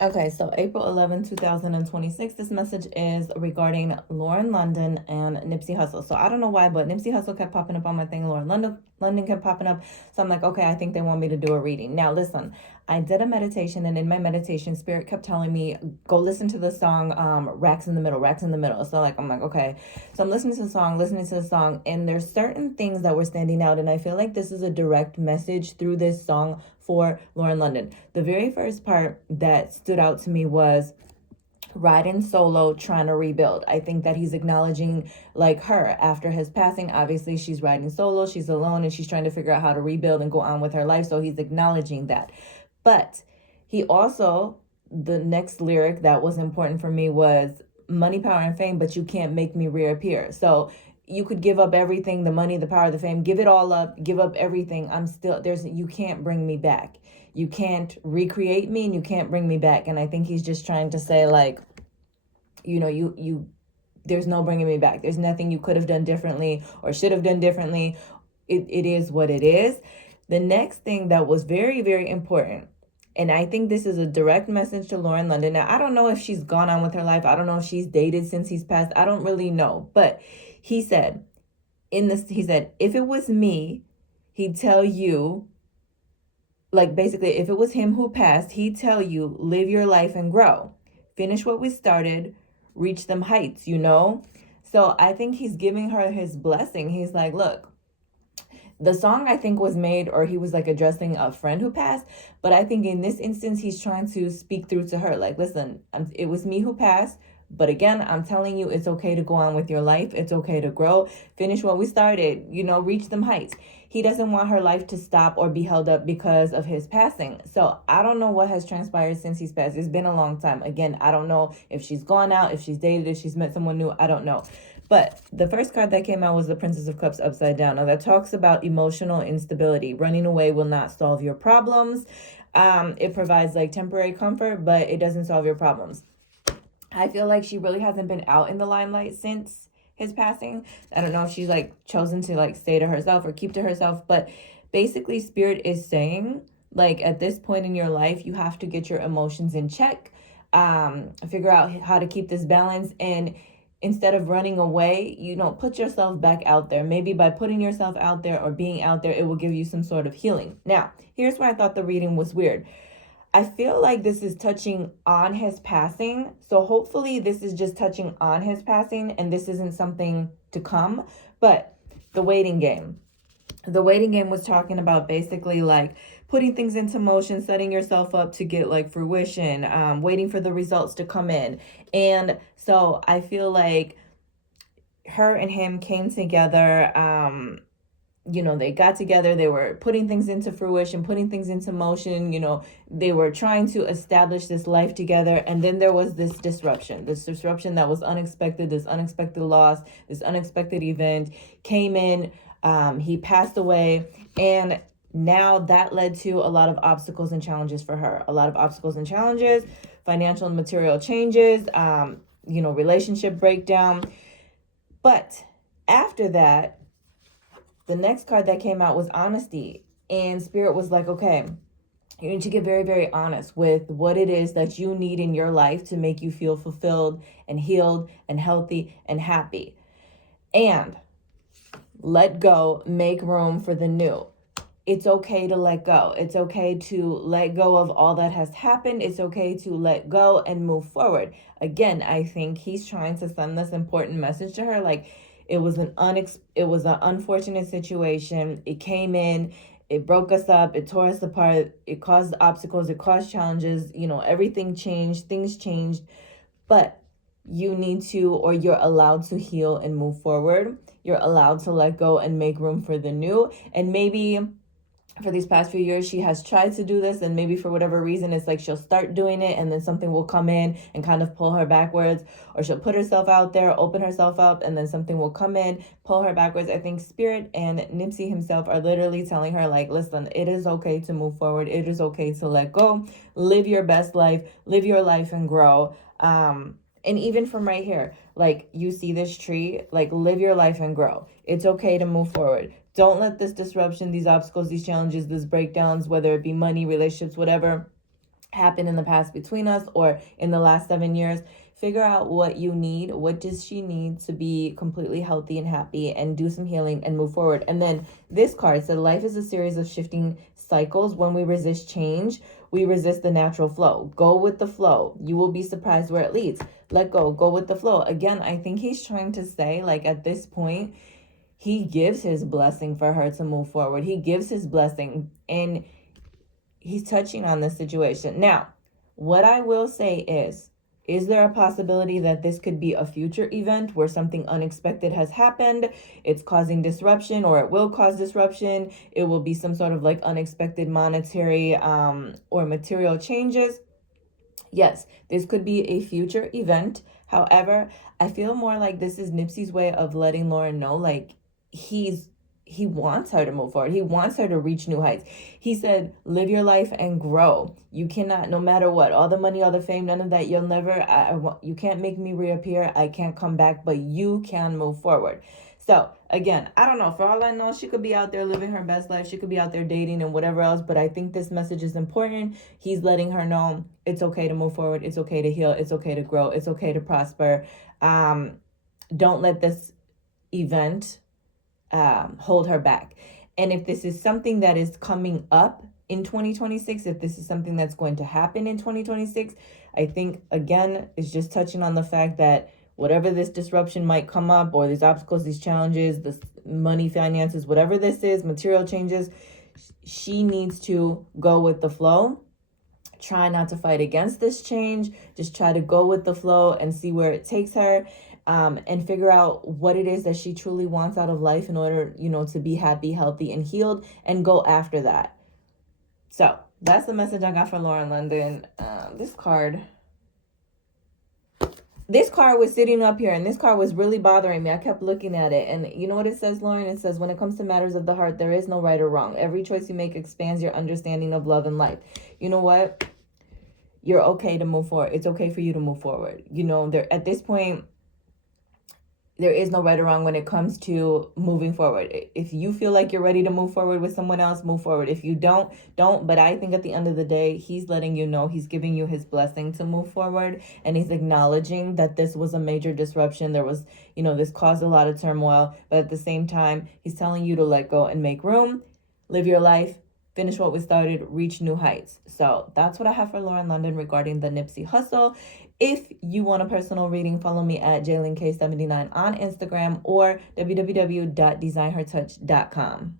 Okay, so April 11, 2026, this message is regarding Lauren London and Nipsey Hussle. So I don't know why, but Nipsey Hussle kept popping up on my thing. London kept popping up. So I'm like, okay, I think they want me to do a reading. Now, listen, I did a meditation, and in my meditation, Spirit kept telling me, go listen to the song, Racks in the Middle, Racks in the Middle. So like, I'm like, okay. So I'm listening to the song, and there's certain things that were standing out. And I feel like this is a direct message through this song for Lauren London. The very first part that stood out to me was riding solo, trying to rebuild. I think that he's acknowledging like her after his passing. Obviously, she's riding solo, she's alone, and she's trying to figure out how to rebuild and go on with her life. So he's acknowledging that. But he also, the next lyric that was important for me was money, power, and fame, but you can't make me reappear. So you could give up everything, the money, the power, the fame, give it all up, give up everything. You can't bring me back. You can't recreate me, and you can't bring me back. And I think he's just trying to say, like, there's no bringing me back. There's nothing you could have done differently or should have done differently. It is what it is. The next thing that was very, very important, and I think this is a direct message to Lauren London. Now, I don't know if she's gone on with her life. I don't know if she's dated since he's passed. I don't really know. But he said, if it was me, he'd tell you, like, basically, if it was him who passed, he'd tell you, live your life and grow. Finish what we started, reach them heights, So I think he's giving her his blessing. He's like, look, the song I think was made, or he was like addressing a friend who passed, but I think in this instance, he's trying to speak through to her. Like, listen, it was me who passed. But again, I'm telling you, it's okay to go on with your life. It's okay to grow, finish what we started, reach them heights. He doesn't want her life to stop or be held up because of his passing. So I don't know what has transpired since he's passed. It's been a long time. Again, I don't know if she's gone out, if she's dated, if she's met someone new. I don't know. But the first card that came out was the Princess of Cups upside down. Now that talks about emotional instability. Running away will not solve your problems. It provides like temporary comfort, but it doesn't solve your problems. I feel like she really hasn't been out in the limelight since his passing. I don't know if she's like chosen to like stay to herself or keep to herself, but basically Spirit is saying, like, at this point in your life, you have to get your emotions in check, figure out how to keep this balance, and instead of running away, put yourself back out there. Maybe by putting yourself out there or being out there, it will give you some sort of healing. Now, here's where I thought the reading was weird. I feel like this is touching on his passing. So hopefully this is just touching on his passing and this isn't something to come. But the waiting game. The waiting game was talking about basically like putting things into motion, setting yourself up to get like fruition, waiting for the results to come in. And so I feel like her and him came together. They got together, they were putting things into fruition, putting things into motion, they were trying to establish this life together. And then there was this disruption that was unexpected, this unexpected loss, this unexpected event came in. He passed away. And now that led to a lot of obstacles and challenges for her, financial and material changes, relationship breakdown. But after that, the next card that came out was honesty. And Spirit was like, okay, you need to get very, very honest with what it is that you need in your life to make you feel fulfilled and healed and healthy and happy. And let go, make room for the new. It's okay to let go. It's okay to let go of all that has happened. It's okay to let go and move forward. Again, I think he's trying to send this important message to her, like, it was an unfortunate situation. It came in, it broke us up, it tore us apart, it caused obstacles, it caused challenges, everything changed, things changed. But you need to, or you're allowed to heal and move forward. You're allowed to let go and make room for the new. And maybe for these past few years, she has tried to do this, and maybe for whatever reason, it's like she'll start doing it and then something will come in and kind of pull her backwards, or she'll put herself out there, open herself up, and then something will come in, pull her backwards. I think Spirit and Nipsey himself are literally telling her, like, listen, it is okay to move forward. It is okay to let go, live your best life, live your life and grow. And even from right here, like, you see this tree, like, live your life and grow. It's okay to move forward. Don't let this disruption, these obstacles, these challenges, these breakdowns, whether it be money, relationships, whatever, happened in the past between us or in the last 7 years. Figure out what you need. What does she need to be completely healthy and happy, and do some healing and move forward. And then this card said, life is a series of shifting cycles. When we resist change, we resist the natural flow. Go with the flow. You will be surprised where it leads. Let go. Go with the flow. Again, I think he's trying to say, like, at this point, he gives his blessing for her to move forward. He gives his blessing, and he's touching on this situation. Now, what I will say is there a possibility that this could be a future event where something unexpected has happened? It's causing disruption, or it will cause disruption. It will be some sort of like unexpected monetary or material changes. Yes, this could be a future event. However, I feel more like this is Nipsey's way of letting Lauren know, like, he wants her to move forward. He wants her to reach new heights. He said, live your life and grow. You cannot, no matter what, all the money, all the fame, none of that. You'll never, you can't make me reappear. I can't come back, but you can move forward. So again, I don't know. For all I know, she could be out there living her best life. She could be out there dating and whatever else. But I think this message is important. He's letting her know it's okay to move forward. It's okay to heal. It's okay to grow. It's okay to prosper. Don't let this event hold her back. And if this is something that is coming up in 2026, if this is something that's going to happen in 2026, I think, again, it's just touching on the fact that whatever this disruption might come up, or these obstacles, these challenges, this money, finances, whatever this is, material changes, she needs to go with the flow. Try not to fight against this change. Just try to go with the flow and see where it takes her. And figure out what it is that she truly wants out of life in order, to be happy, healthy, and healed, and go after that. So that's the message I got from Lauren London. This card was sitting up here, and this card was really bothering me. I kept looking at it, and you know what it says, Lauren? It says, when it comes to matters of the heart, there is no right or wrong. Every choice you make expands your understanding of love and life. You know what? You're okay to move forward. It's okay for you to move forward. At this point, there is no right or wrong when it comes to moving forward. If you feel like you're ready to move forward with someone else, move forward. If you don't. But I think at the end of the day, he's letting you know, he's giving you his blessing to move forward. And he's acknowledging that this was a major disruption. There was, this caused a lot of turmoil. But at the same time, he's telling you to let go and make room, live your life, finish what we started, reach new heights. So that's what I have for Lauren London regarding the Nipsey Hustle. If you want a personal reading, follow me at JaylinK79 on Instagram or www.designhertouch.com.